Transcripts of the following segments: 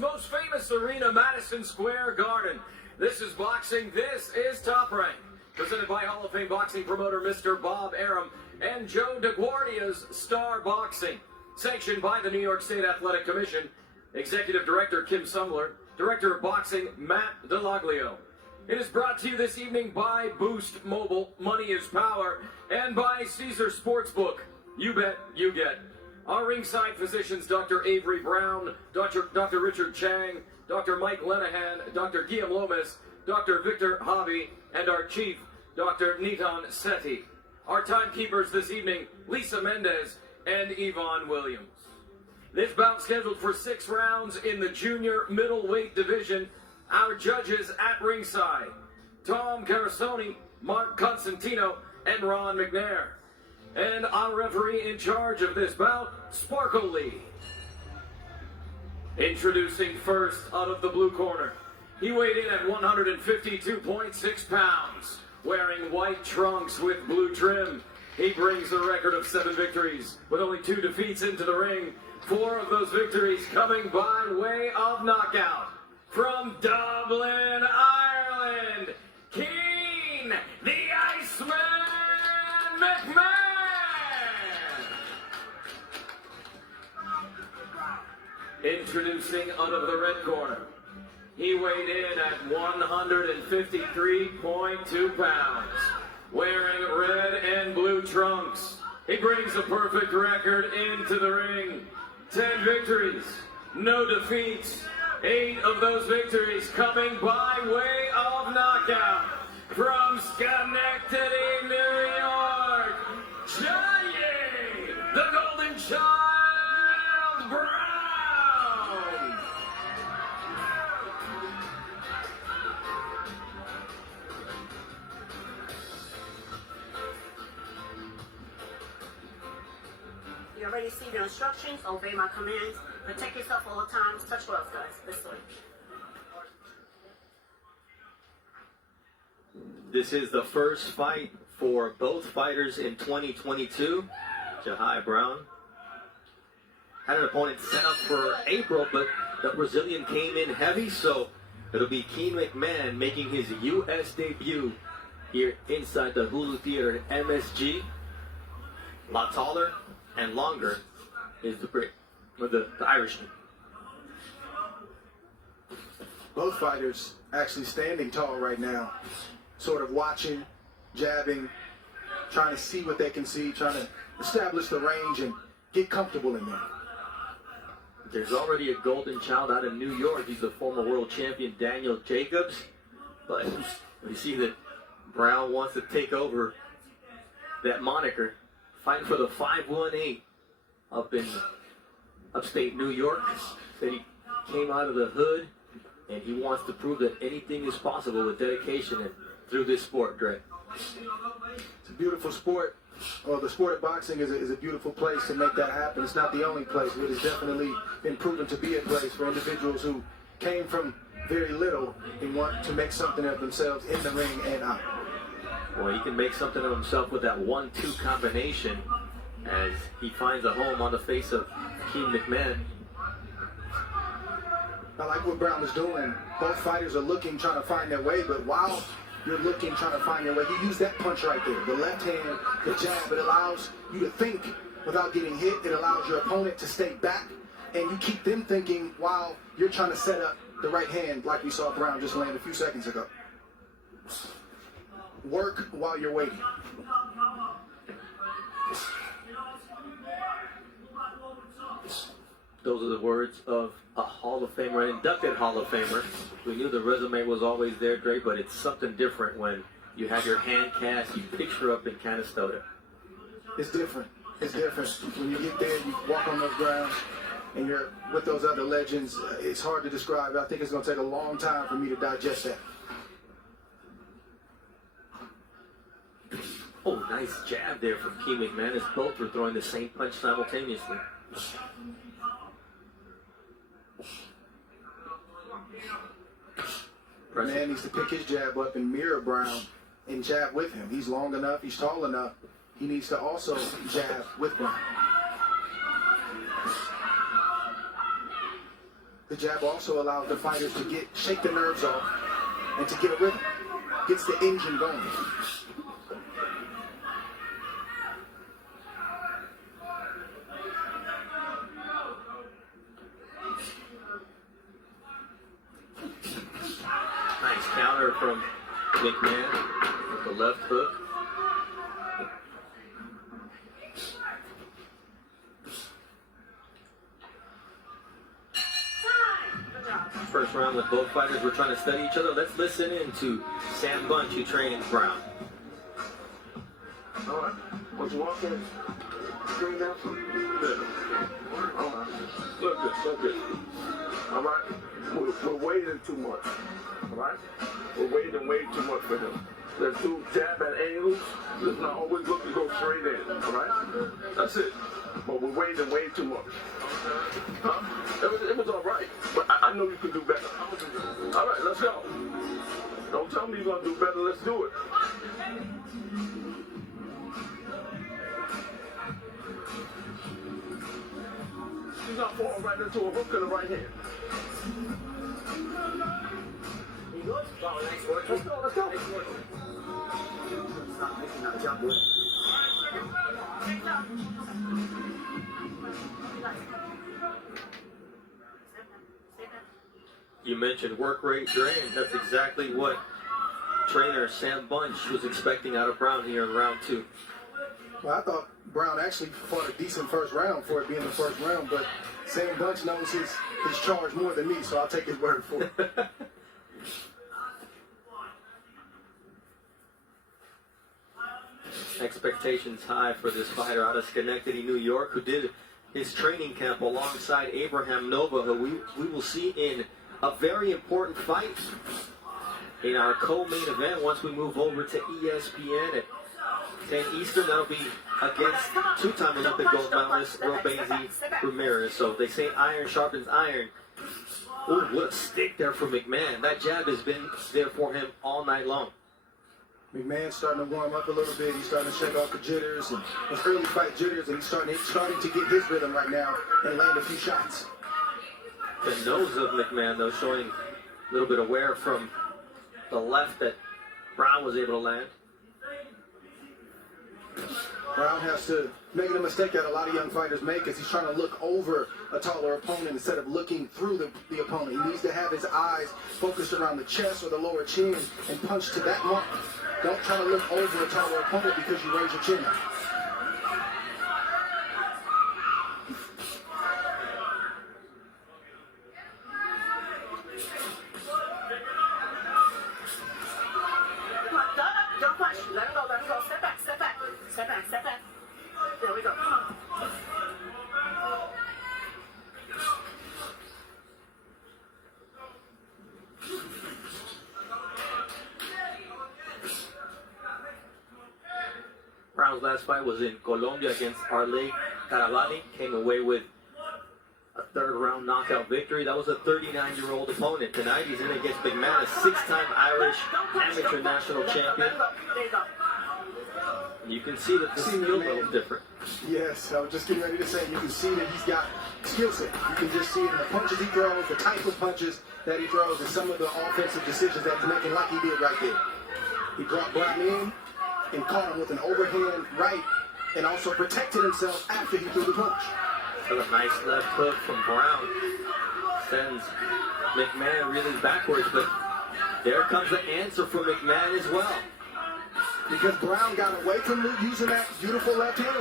most famous arena, Madison Square Garden. This is boxing. This is Top Rank. Presented by Hall of Fame boxing promoter Mr. Bob Arum and Joe DeGuardia's Star Boxing. Sanctioned by the New York State Athletic Commission. Executive Director Kim Sumler. Director of Boxing Matt Delaglio. It is brought to you this evening by Boost Mobile, Money is Power, and by Caesar Sportsbook. You bet, you get. Our ringside physicians, Dr. Avery Brown, Dr. Richard Chang, Dr. Mike Lenahan, Dr. Guillaume Lomas, Dr. Victor Hobby, and our chief, Dr. Nitan Sethi. Our timekeepers this evening, Lisa Mendez and Yvonne Williams. This bout scheduled for 6 rounds in the junior middleweight division. Our judges at ringside, Tom Carasoni, Mark Constantino, and Ron McNair. And our referee in charge of this bout, Sparkle Lee. Introducing first out of the blue corner. He weighed in at 152.6 pounds, wearing white trunks with blue trim. He brings a record of 7 victories, with only 2 defeats into the ring. 4 of those victories coming by way of knockout. From Dublin, Ireland, Keane, the Iceman McMahon. Introducing out of the red corner. He weighed in at 153.2 pounds, wearing red and blue trunks. He brings a perfect record into the ring. 10 victories, no defeats. 8 of those victories coming by way of knockout. From Schenectady, New York, Jahyae, the Golden Child Brown. You already see the instructions. Obey my commands. Protect yourself all the time. Touch gloves, guys. This way. This is the first fight for both fighters in 2022. Jahyae Brown had an opponent set up for April, but the Brazilian came in heavy, so it'll be Keane McMahon making his U.S. debut here inside the Hulu Theater at MSG. A lot taller and longer is the Brit, or the Irishman. Both fighters actually standing tall right now, sort of watching, jabbing, trying to see what they can see, trying to establish the range and get comfortable in there. There's already a golden child out of New York. He's the former world champion Daniel Jacobs. But we see that Brown wants to take over that moniker, fighting for the 518 up in upstate New York. Said he came out of the hood and he wants to prove that anything is possible with dedication and through this sport, Dre. It's a beautiful sport. Well, the sport of boxing is a beautiful place to make that happen. It's not the only place, but it's definitely been proven to be a place for individuals who came from very little and want to make something of themselves in the ring and out. Well, he can make something of himself with that 1-2 combination as he finds a home on the face of Keane McMahon. I like what Brown is doing. Both fighters are looking, trying to find their way, but while you're looking, trying to find your way, you use that punch right there, the left hand, the jab. It allows you to think without getting hit. It allows your opponent to stay back, and you keep them thinking while you're trying to set up the right hand like we saw Brown just land a few seconds ago. Work while you're waiting. Those are the words of a Hall of Famer, an inducted Hall of Famer. We knew the resume was always there, Dre, but it's something different when you have your hand cast, you picture up in Canastota. It's different. It's different. When you get there, you walk on those grounds, and you're with those other legends. It's hard to describe. I think it's going to take a long time for me to digest that. Oh, nice jab there from Keane McMahon as both were throwing the same punch simultaneously. Man needs to pick his jab up and mirror Brown and jab with him. He's long enough, he's tall enough. He needs to also jab with Brown. The jab also allows the fighters to shake the nerves off and to get a rhythm. Gets the engine going. Nice counter from McMahon with the left hook. First round with both fighters, we're trying to study each other. Let's listen in to Sam Bunch, who trains Brown. All right. Was you walking? Bring down some? Good. All right. Look good. All right. We're waiting too much. All right. We're waiting way too much for him. Let's do jab at angles. Let's not always look to go straight in. All right. That's it. But we're waiting way too much. Huh? It was all right, but I know you can do better. All right, let's go. Don't tell me you're gonna do better. Let's do it. He's not falling right into a hook in the right hand. You good? Oh, nice work. Let's go. Nice work. Stop making that jump. You mentioned work rate drain. That's exactly what trainer Sam Bunch was expecting out of Brown here in round 2. Well, I thought Brown actually fought a decent first round for it being the first round, but Sam Bunch knows his charge more than me, so I'll take his word for it. Expectations high for this fighter out of Schenectady, New York, who did his training camp alongside Abraham Nova, who we will see in a very important fight in our co-main event once we move over to ESPN at 10 Eastern. That'll be against two-time Olympic gold medalist Robeisy Ramirez. So they say iron sharpens iron. Ooh, what a stick there for McMahon. That jab has been there for him all night long. McMahon's starting to warm up a little bit. He's starting to shake off the jitters and his early fight jitters, and he's starting to get his rhythm right now and land a few shots. The nose of McMahon, though, showing a little bit of wear from the left that Brown was able to land. Brown has to make the mistake that a lot of young fighters make, as he's trying to look over a taller opponent instead of looking through the opponent. He needs to have his eyes focused around the chest or the lower chin and punch to that mark. Don't try to look over a taller opponent because you raise your chin up. Don't push. Let him go. Step back. There we go. Come on. Brown's last fight was in Colombia against Arley Caravani. Came away with a third-round knockout victory. That was a 39-year-old opponent. Tonight he's in against McMahon, a 6-time Irish amateur national champion. There you go. You can see that the skill level is different. Yes, I was just getting ready to say, you can see that he's got skill set. You can just see it in the punches he throws, the type of punches that he throws, and some of the offensive decisions that he's making, like he did right there. He brought Brown in and caught him with an overhand right, and also protected himself after he threw the punch. Another nice left hook from Brown. Sends McMahon reeling backwards, but there comes the answer from McMahon as well. Because Brown got away from using that beautiful left hand,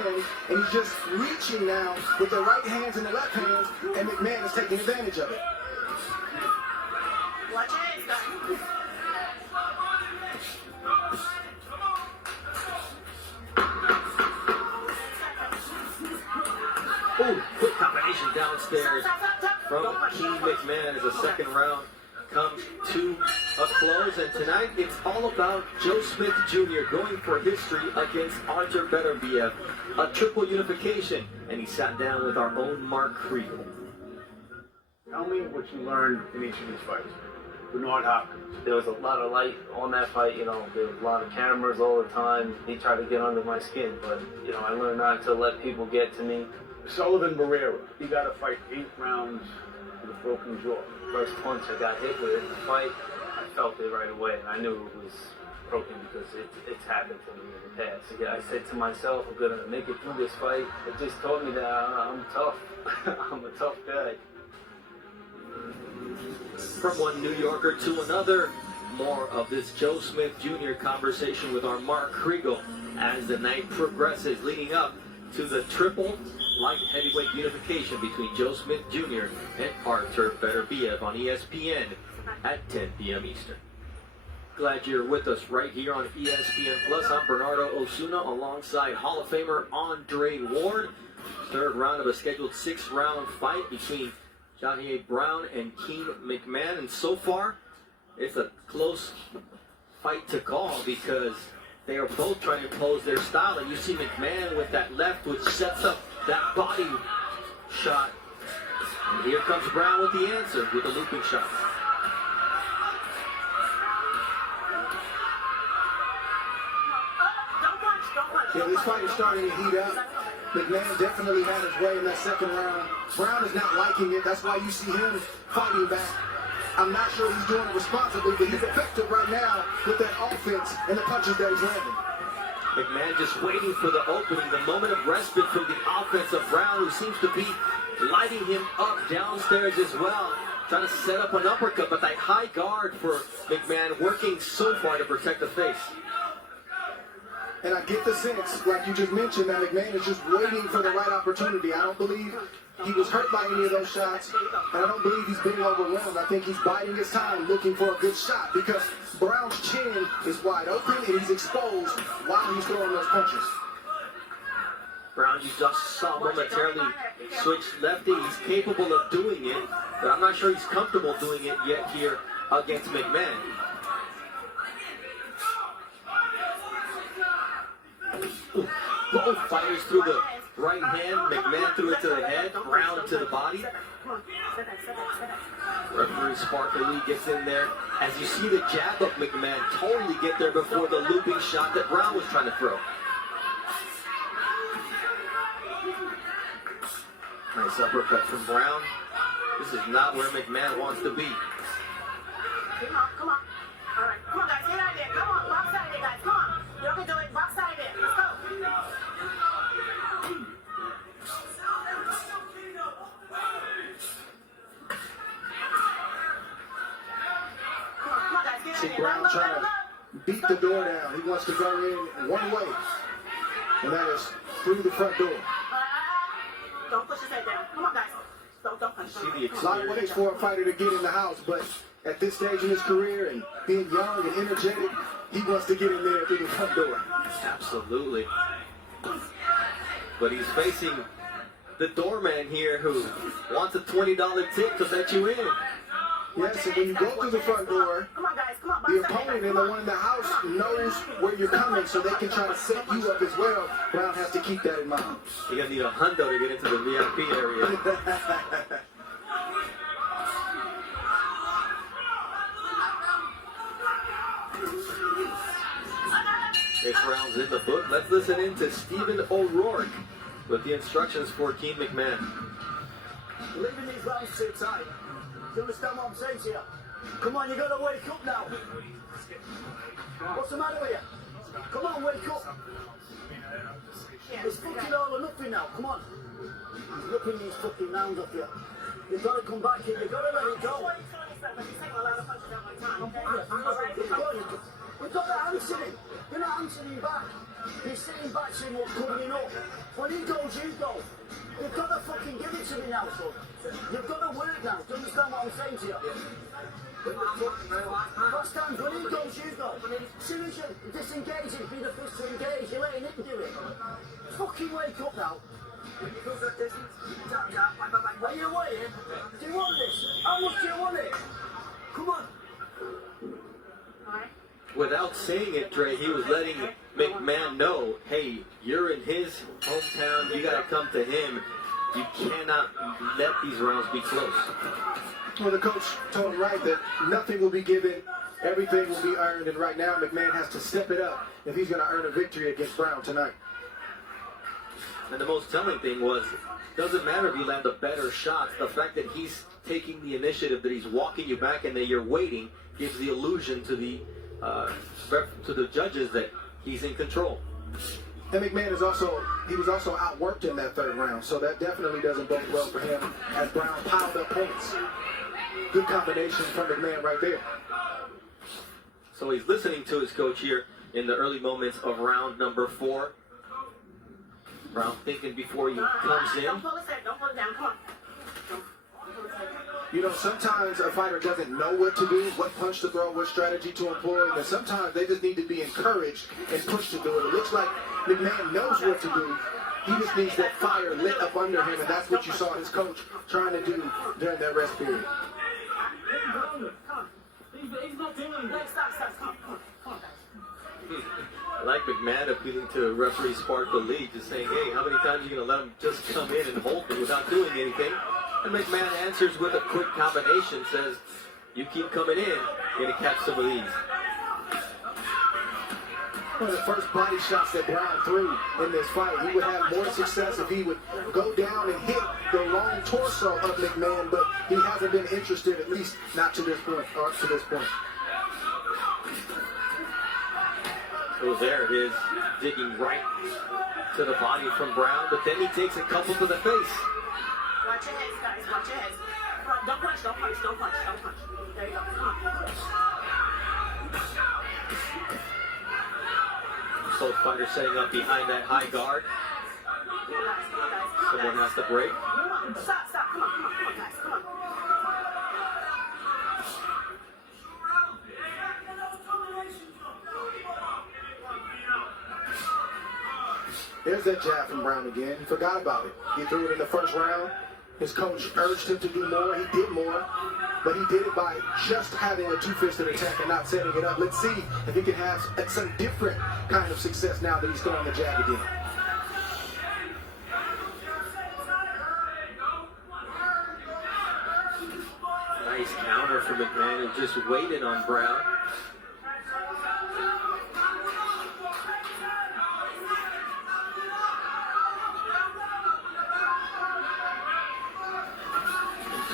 and he's just reaching now with the right hands and the left hands, and McMahon is taking advantage of it. Watch it. Ooh, quick combination downstairs from Keane McMahon as the second round comes to a close. And tonight it's all about Joe Smith Jr. going for history against Artur Beterbiev, a triple unification. And he sat down with our own Mark Kriegel. Tell me what you learned in each of these fights. Bernard Hopkins. There was a lot of light on that fight, there was a lot of cameras all the time. He tried to get under my skin, but, I learned not to let people get to me. Sullivan Barrera. He got to fight 8 rounds in with a broken jaw. First punch I got hit with in the fight, I felt it right away, and I knew it was broken because it's happened to me in the past. Yeah, I said to myself, I'm gonna make it through this fight. It just taught me that I'm tough. I'm a tough guy. From one New Yorker to another, more of this Joe Smith Jr. conversation with our Mark Kriegel as the night progresses, leading up to the triple light heavyweight unification between Joe Smith Jr. and Artur Beterbiev on ESPN at 10 p.m. Eastern. Glad you're with us right here on ESPN Plus. I'm Bernardo Osuna alongside Hall of Famer Andre Ward. Third round of a scheduled 6-round fight between Jahyae Brown and Keane McMahon. And so far, it's a close fight to call because they are both trying to impose their style. And you see McMahon with that left, which sets up that body shot. And here comes Brown with the answer, with the looping shot. Yeah, this fight is starting to heat up. McMahon definitely had his way in that second round. Brown is not liking it. That's why you see him fighting back. I'm not sure he's doing it responsibly, but he's effective right now with that offense and the punches that he's landing. McMahon just waiting for the opening, the moment of respite from the offense of Brown, who seems to be lighting him up downstairs as well, trying to set up an uppercut, but that high guard for McMahon working so far to protect the face. And I get the sense, like you just mentioned, that McMahon is just waiting for the right opportunity. I don't believe he was hurt by any of those shots, and I don't believe he's being overwhelmed. I think he's biding his time, looking for a good shot, because Brown's chin is wide open and he's exposed while he's throwing those punches. Brown, you just saw momentarily switch lefty. He's capable of doing it, but I'm not sure he's comfortable doing it yet here against McMahon. Ooh, both fighters through the right hand. McMahon threw it to the head, Brown to the body. Referee Sparkle Lee gets in there. As you see the jab of McMahon totally get there before the looping shot that Brown was trying to throw. Nice uppercut from Brown. This is not where McMahon wants to be. Come on, come on. All right, come on, guys, get out of there. Come on, box out of there, guys. Come on. You can do it. Box out of there. Let's go. Come on, guys, get out of See there. Brown trying to beat the door down. He wants to go in one way, and that is through the front door. Don't push his head down. Come on, guys. Don't punch. See the A lot of ways for a fighter to get in the house, but at this stage in his career and being young and energetic, he wants to get in there through the front door. Absolutely. But he's facing the doorman here who wants a $20 tip to let you in. Yes, and when you go through the front door, Come on, guys. Come on, the box out of opponent there. and the one in the house knows where you're coming, so they can try to set you up as well. Brown has to keep that in mind. You're going to need a hundo to get into the VIP area. This round's in the book. Let's listen in to Stephen O'Rourke with the instructions for Keane McMahon. Leaving these rounds too tight. Do you understand what I'm saying to you? Come on, you got to wake up now. What's the matter with you? Come on, wake up. It's fucking all or nothing now. Come on. He's ripping these fucking rounds off you. You've got to come back here. You've got to let it go. You've got to answer him. You're not answering back. You're sitting back saying what's coming up. When he goes, you go. You've got to fucking give it to me now, son. You've got to work now. Do you understand what I'm saying to you? Last times when he goes, you go. As soon as you disengage him, be the first to engage. You're letting him do it. Fucking wake up now. Are you waiting? Do you want this? How much do you want it? Come on. Without saying it, Dre, he was letting McMahon know, hey, you're in his hometown. You got to come to him. You cannot let these rounds be close. Well, the coach told him right that nothing will be given, everything will be earned, and right now McMahon has to step it up if he's going to earn a victory against Brown tonight. And the most telling thing was, doesn't matter if you land the better shots, the fact that he's taking the initiative, that he's walking you back and that you're waiting, gives the illusion to the judges that he's in control. And McMahon was also outworked in that third round, so that definitely doesn't bode well for him as Brown piled up points. Good combination from McMahon right there. So he's listening to his coach here in the early moments of round number 4. Brown thinking before he comes in. Don't pull it down. Come on. You know, sometimes a fighter doesn't know what to do, what punch to throw, what strategy to employ, and sometimes they just need to be encouraged and pushed to do it. It looks like McMahon knows what to do. He just needs that fire lit up under him, and that's what you saw his coach trying to do during that rest period. I like McMahon appealing to referee Spark the League, just saying, hey, how many times are you going to let him just come in and hold me without doing anything? And McMahon answers with a quick combination, says, you keep coming in, you're going to catch some of these. One of the first body shots that Brown threw in this fight. He would have more success if he would go down and hit the long torso of McMahon, but he hasn't been interested, at least not to this point, or up to this point. So there it is, digging right to the body from Brown, but then he takes a couple to the face. Watch your heads, guys. Watch your heads. Don't punch. There you go. Come on. Both fighters setting up behind that high guard. Come on, guys. Someone has to break. Stop. Come on, guys. Come on. There's that jab from Brown again. He forgot about it. He threw it in the first round. His coach urged him to do more. He did more. But he did it by just having a two-fisted attack and not setting it up. Let's see if he can have some different kind of success now that he's throwing the jab again. Nice counter from McMahon, who just waited on Brown.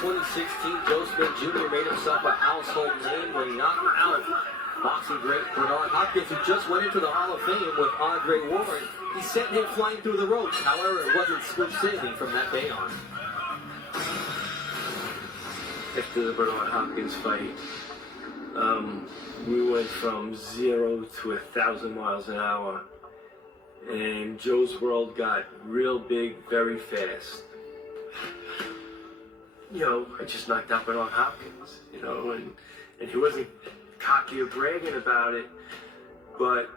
In 2016, Joe Smith Jr. made himself a household name when he knocked out boxing great Bernard Hopkins, who just went into the Hall of Fame with Andre Ward. He sent him flying through the ropes. However, it wasn't smooth sailing from that day on. After the Bernard Hopkins fight, we went from 0 to 1,000 miles an hour, and Joe's world got real big very fast. You know, I just knocked out Bernard Hopkins, you know, and he wasn't cocky or bragging about it, but,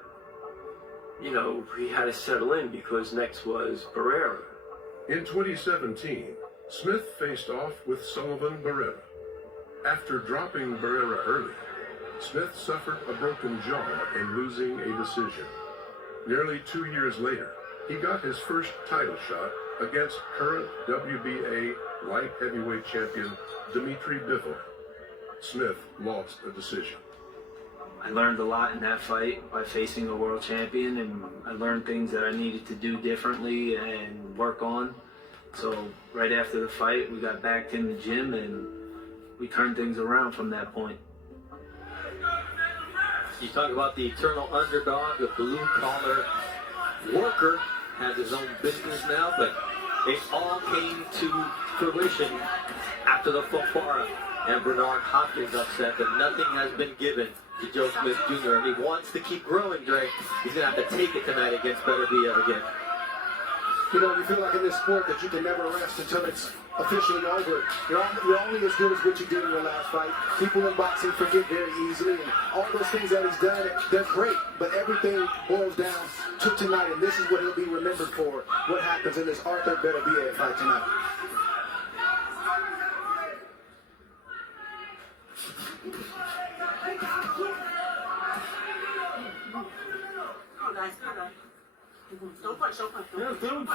you know, he had to settle in because next was Barrera. In 2017, Smith faced off with Sullivan Barrera. After dropping Barrera early, Smith suffered a broken jaw in losing a decision. Nearly 2 years later, he got his first title shot against current WBA light heavyweight champion Dmitry Bivol. Smith lost a decision. I learned a lot in that fight by facing a world champion, and I learned things that I needed to do differently and work on. So right after the fight, we got back in the gym and we turned things around from that point. You talk about the eternal underdog, the blue-collar worker, has his own business now, but it all came to fruition after the Fafara and Bernard Hopkins upset that nothing has been given to Joe Smith Jr. And he wants to keep growing, Dre. He's going to have to take it tonight against Better Villa again. You know, you feel like in this sport that you can never rest until it's officially over. You're only as good as what you did in your last fight. People in boxing forget very easily, and all those things that he's done, they're great. But everything boils down to tonight, and this is what he'll be remembered for, what happens in this Arthur Beterbiev fight tonight. Come on, guys. Don't punch. Come on.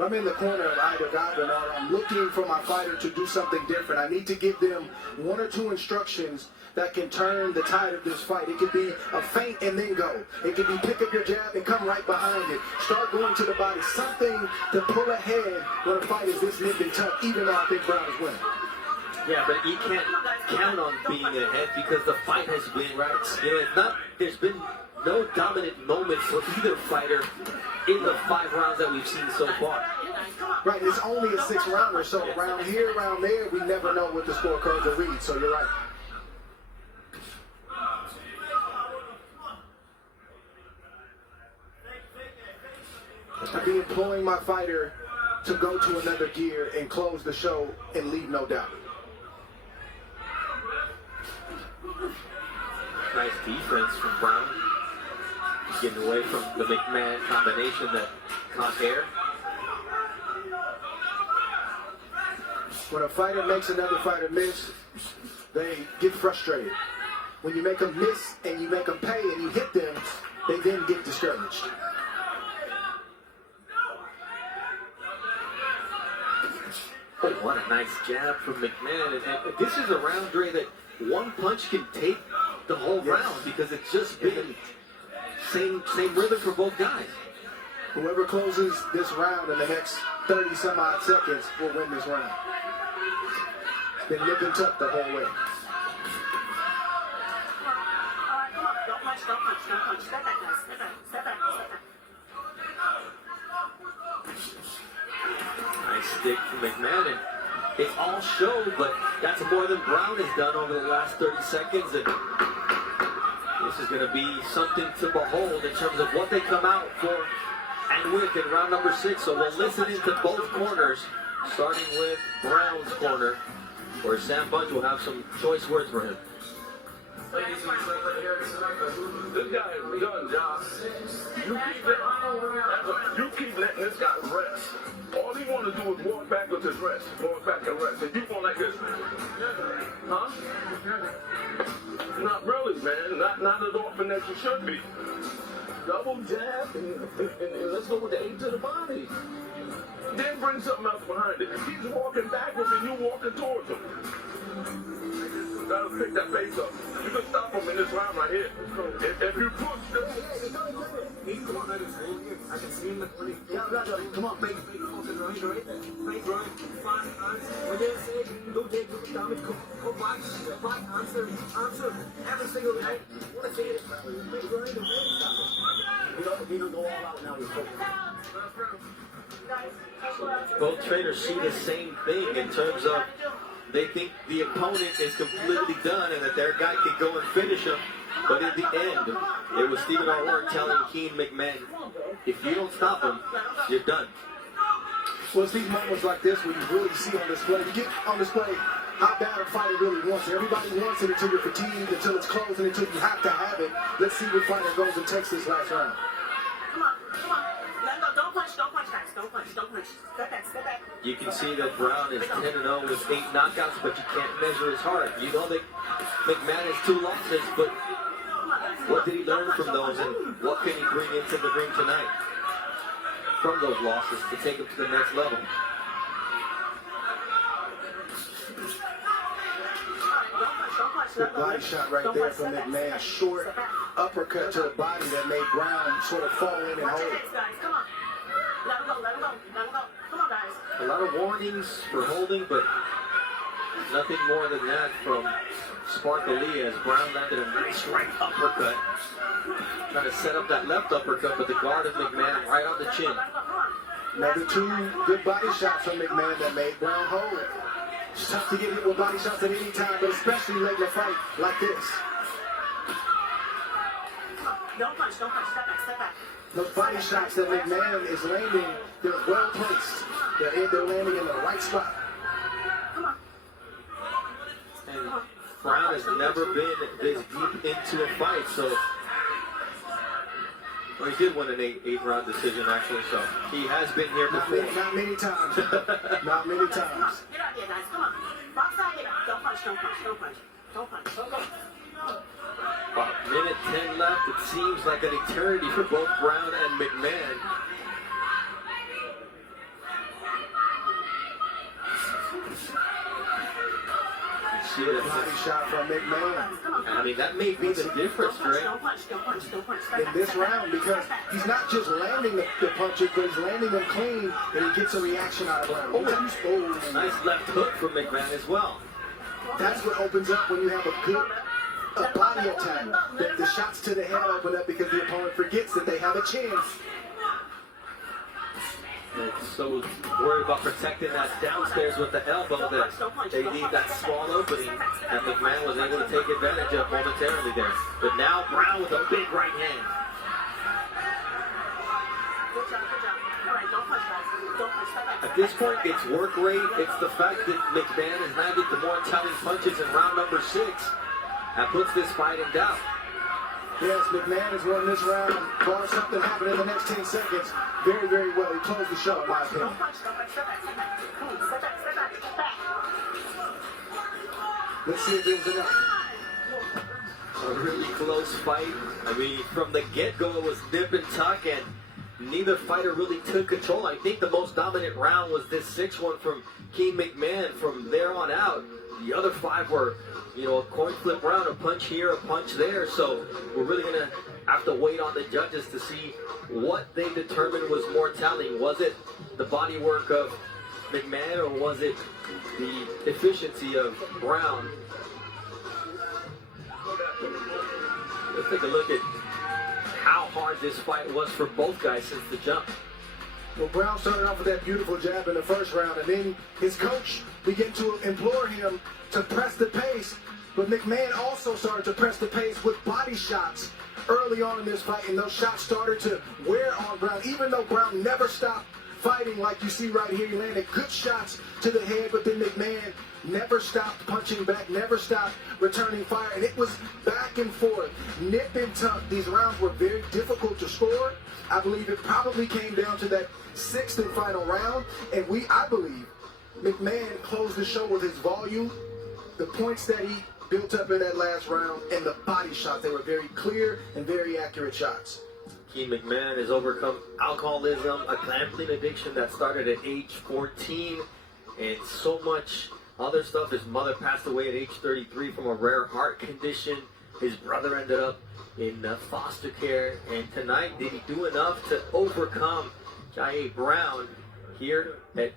If I'm in the corner of either guy, Bernard, I'm looking for my fighter to do something different. I need to give them one or two instructions that can turn the tide of this fight. It could be a feint and then go. It could be pick up your jab and come right behind it. Start going to the body. Something to pull ahead when a fight is this nip and tuck, even though I think Brown is winning. Yeah, but you can't count on being ahead because the fight has been right. You know, it's not. There's been no dominant moments for either fighter in the 5 rounds that we've seen so far. Right, it's only a 6-rounder, so around here, around there, we never know what the scorecards will read. So you're right. I'd be employing my fighter to go to another gear and close the show and leave no doubt. Nice defense from Brown. Getting away from the McMahon combination that caught air. When a fighter makes another fighter miss, they get frustrated. When you make them miss and you make them pay and you hit them, they then get discouraged. Oh, what a nice jab from McMahon. And this is a round, Dre, that one punch can take the whole round because it's just been same rhythm for both guys. Whoever closes this round in the next 30 some odd seconds will win this round. It's been nip and tuck the whole way. Don't punch. Step back, guys. Step back. Nice stick from McMahon. And it's all show, but that's more than Brown has done over the last 30 seconds. And this is going to be something to behold in terms of what they come out for and with in round number 6. So we'll listen into both corners, starting with Brown's corner, where Sam Bunch will have some choice words for him. Ladies and gentlemen, here tonight, this guy is done, Josh. You keep letting this guy rest. All he want to do is walk back with his rest. Walk back and rest. And you going like this. Huh? Not really, man. Not as often as you should be. Double jab and let's go with the 8 to the body. Then bring something else behind it. He's walking backwards and you walking towards him. Gotta pick that pace up. You can stop him in this round right here. If you push this. I can see him pretty. Yeah, come on, make fucking right. Make right. Fine. When they say, go take the damage, go back, answer. Every single day. What I say is, make right, we don't go all out now. Both trainers see the same thing in terms of they think the opponent is completely done and that their guy can go and finish him. But in the end, it was Stephen O'Rourke telling Keane McMahon, if you don't stop him, you're done. Well, it's these moments like this where you really see on display. You get on display how bad a fighter really wants it. Everybody wants it until you're fatigued, until it's close, and until you have to have it. Let's see what fighter goes and takes this last round. Come on. Let go. Don't punch, guys. Don't punch. Step back. You can see that Brown is 10-0 with 8 knockouts, but you can't measure his heart. You know that McMahon has 2 losses, but what did he learn from those, and what can he bring into the ring tonight from those losses to take him to the next level? Good body shot right there from McMahon. Short uppercut to the body that made Brown sort of fall in and hold. Come on. Let him go. Come on, guys. A lot of warnings for holding, but nothing more than that from Sparkle Lee as Brown landed a nice right uppercut. Trying to set up that left uppercut, but the guard of McMahon right on the chin. Another 2 good body shots from McMahon that made Brown hold. It's tough to get hit with body shots at any time, but especially late in a fight like this. Don't punch. Step back. Those body shots that McMahon is landing, they're well placed. They're landing in the right spot. And Brown has never been this deep into a fight, so well, he did win an 8-round decision actually, so he has been here before. Not many times. Not many times. Get out there, guys. Come on. Box side it up. Don't punch. About minute 10 left. It seems like an eternity for both Brown and McMahon. Yes. Body shot from McMahon. I mean, that may be the difference, right? In this round, because he's not just landing the punches, but he's landing them clean, and he gets a reaction out of round. Oh, Nice left hook from McMahon as well. that's what opens up when you have a good body attack. The shots to the head open up because the opponent forgets that they have a chance. And so worried about protecting that downstairs with the elbow that they need that small opening that McMahon was able to take advantage of momentarily there. But now Brown with a big right hand. At this point, it's work rate. It's the fact that McMahon has landed the more telling punches in round number 6 that puts this fight in doubt. Yes, McMahon has won this round. Bar something happen in the next 10 seconds. Very, very well. He closed the show, in my opinion. Let's see if it was enough. A really close fight. I mean, from the get-go, it was nip and tuck, and neither fighter really took control. I think the most dominant round was this 6th one from Keane McMahon. From there on out, the other 5 were, you know, a coin flip round, a punch here, a punch there. So we're really going to have to wait on the judges to see what they determined was more telling. Was it the body work of McMahon, or was it the efficiency of Brown? Let's take a look at how hard this fight was for both guys since the jump. Well, Brown started off with that beautiful jab in the first round, and then his coach began to implore him to press the pace. But McMahon also started to press the pace with body shots early on in this fight, and those shots started to wear on Brown, even though Brown never stopped fighting. Like you see right here, he landed good shots to the head, but then McMahon never stopped punching back, never stopped returning fire, and it was back and forth, nip and tuck. These rounds were very difficult to score. I believe it probably came down to that 6th and final round, and I believe McMahon closed the show with his volume, the points that he built up in that last round, and the body shots. They were very clear and very accurate shots. Keane McMahon has overcome alcoholism, a gambling addiction that started at age 14, and so much other stuff. His mother passed away at age 33 from a rare heart condition. His brother ended up in foster care. And tonight, did he do enough to overcome Jahyae Brown here at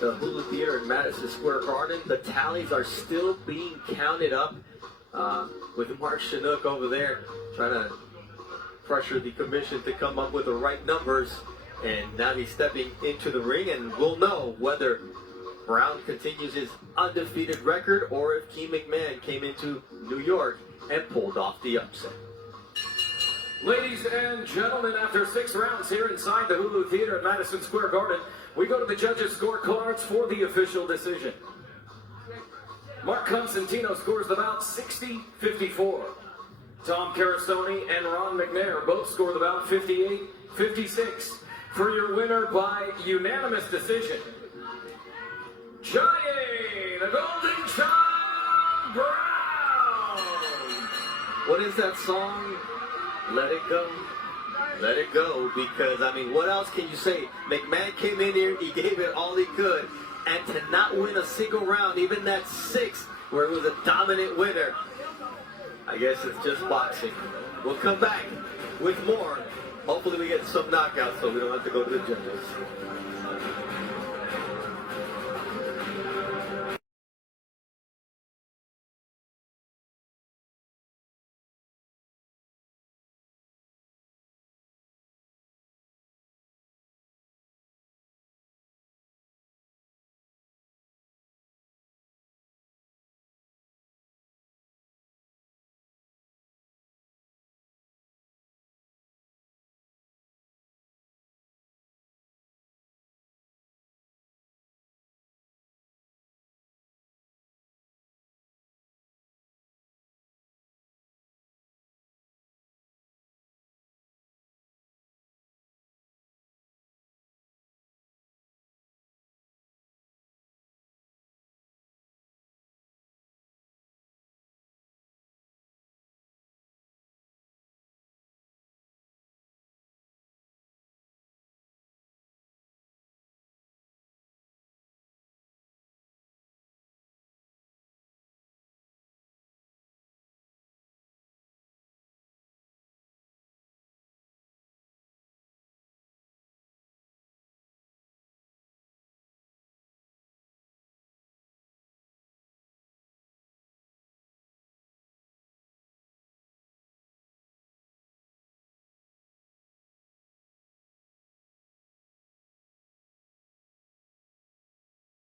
the Hulu Theater in Madison Square Garden? The tallies are still being counted up with Mark Chinook over there trying to pressure the commission to come up with the right numbers. And now he's stepping into the ring, and we'll know whether Brown continues his undefeated record or if Keane McMahon came into New York and pulled off the upset. Ladies and gentlemen, after 6 rounds here inside the Hulu Theater at Madison Square Garden, we go to the judges' scorecards for the official decision. Mark Constantino scores the bout 60-54. Tom Carastoni and Ron McNair both score the bout 58-56. For your winner by unanimous decision, Jahyae, the Golden Child Brown. What is that song? Let it go. Let it go. Because, I mean, what else can you say? McMahon came in here, he gave it all he could. And to not win a single round, even that 6th, where it was a dominant winner, I guess it's just boxing. We'll come back with more. Hopefully we get some knockouts so we don't have to go to the judges.